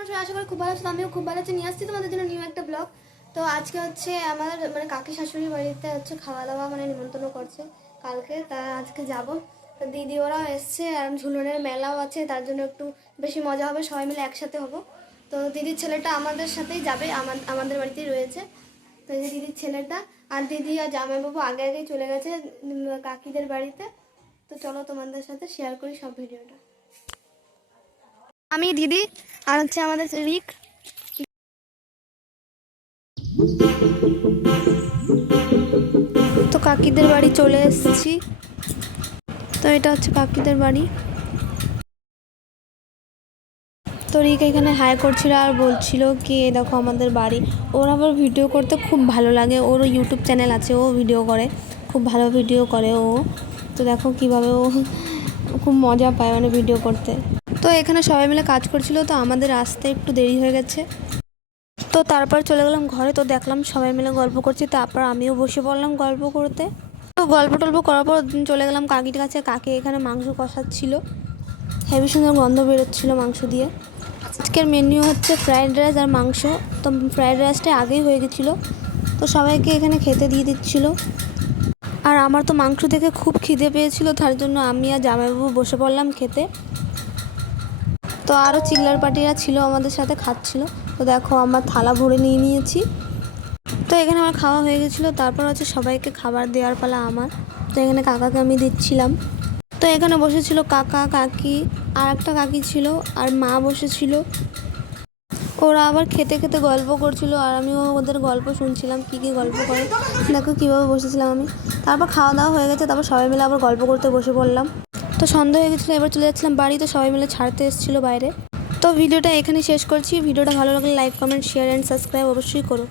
আশা করি খুব ভালো আছো। আমিও খুব ভালো আছি। নিয়ে আসছি তোমাদের জন্য নিউ একটা ব্লগ। তো আজকে হচ্ছে আমার কাকি শাশুড়ি বাড়িতে হচ্ছে খাওয়া দাওয়া নিমন্ত্রণ করছে কালকে, তা আজকে যাব। তো দিদি ওরাও এসছে, আর ঝুলনের মেলাও আছে, তার জন্য একটু বেশি মজা হবে, সবাই মিলে একসাথে হব। তো দিদির ছেলেটা আমাদের সাথেই যাবে, আমাদের বাড়িতেই রয়েছে। তো এই যে দিদির ছেলেটা, আর দিদি আর জামাইবাবু আগে আগেই চলে গেছে কাকিদের বাড়িতে। তো চলো তোমাদের সাথে শেয়ার করি সব ভিডিওটা। আমি দিদি আর হচ্ছে আমাদের রিক। তো কাকিদের বাড়ি চলে এসেছি। তো এটা হচ্ছে কাকিদের বাড়ি। তো রিক এখানে হাই করছিল আর বলছিল কি দেখো আমাদের বাড়ি। ওর আবার ভিডিও করতে খুব ভালো লাগে, ওরও ইউটিউব চ্যানেল আছে, ও ভিডিও করে, খুব ভালো ভিডিও করে ও। তো দেখো কিভাবে ও খুব মজা পায় ভিডিও করতে। তো এখানে সবাই মিলে কাজ করছিল, তো আমাদের আসতে একটু দেরি হয়ে গেছে। তো তারপর চলে গেলাম ঘরে। তো দেখলাম সবাই মিলে গল্প করছি, তারপর আমিও বসে পড়লাম গল্প করতে। তো গল্প টল্প করার পর চলে গেলাম কাকির কাছে। কাকি এখানে মাংস কষাচ্ছিল, হেভি সুন্দর গন্ধ বেরোচ্ছিলো মাংস দিয়ে। আজকের মেনু হচ্ছে ফ্রায়েড রাইস আর মাংস। তো ফ্রায়েড রাইসটা আগেই হয়ে গেছিলো, তো সবাইকে এখানে খেতে দিয়ে দিচ্ছিল। আর আমার তো মাংস থেকে খুব খিদে পেয়েছিল, তার জন্য আমি আর জামাইবাবু বসে পড়লাম খেতে। তো আরও চিল্লার পার্টিরা ছিল আমাদের সাথে, খাচ্ছিল। তো দেখো আমার থালা ভরে নিয়ে নিয়েছি। তো এখানে আমার খাওয়া হয়ে গেছিলো। তারপর হচ্ছে সবাইকে খাবার দেওয়ার পালা আমার। তো এখানে কাকাকে আমি দিচ্ছিলাম। তো এখানে বসেছিল কাকা কাকি, আর একটা কাকি ছিল, আর মা বসেছিল। ওরা আবার খেতে খেতে গল্প করছিল, আর আমিও ওদের গল্প শুনছিলাম, কী কী গল্প করে। দেখো কীভাবে বসেছিলাম আমি। তারপর খাওয়া দাওয়া হয়ে গেছে, তারপর সবাই মিলে আবার গল্প করতে বসে পড়লাম। তো সন্ধ্যা হয়ে গেছিলো, এবার চলে যাচ্ছিলাম বাড়ি। তো সবাই মিলে ছাড়তে এসেছিলো বাইরে। তো ভিডিওটা এখানেই শেষ করছি। ভিডিওটা ভালো লাগলে like comment share and subscribe অবশ্যই করো।